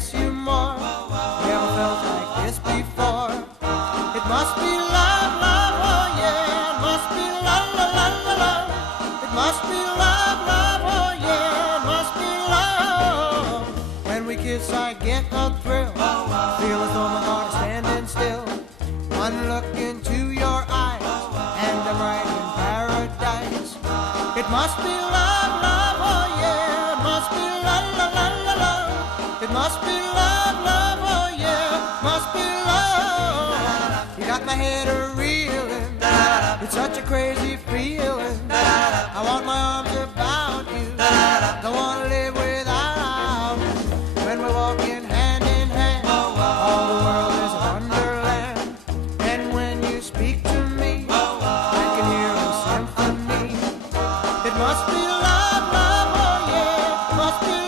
kiss you more. Never felt like this before. It must be love, love, oh yeah. It must be love, love, love, love, love. It must be love, love, oh yeah. It must be love. When we kiss, I get a thrill. Feel as though my heart is standing still. One look into your eyes, and I'm right in paradise. It must be love, love, oh yeah. It must be love, love, love, love, love. It must be love, love, oh yeah. Must be love. You got my head a-reeling. It's such a crazy feeling. I want my arms about you. Don't want to live without you. When we're walking hand in hand, all the world is a wonderland. And when you speak to me, I can hear a symphony. It must be love, love, oh yeah. It must be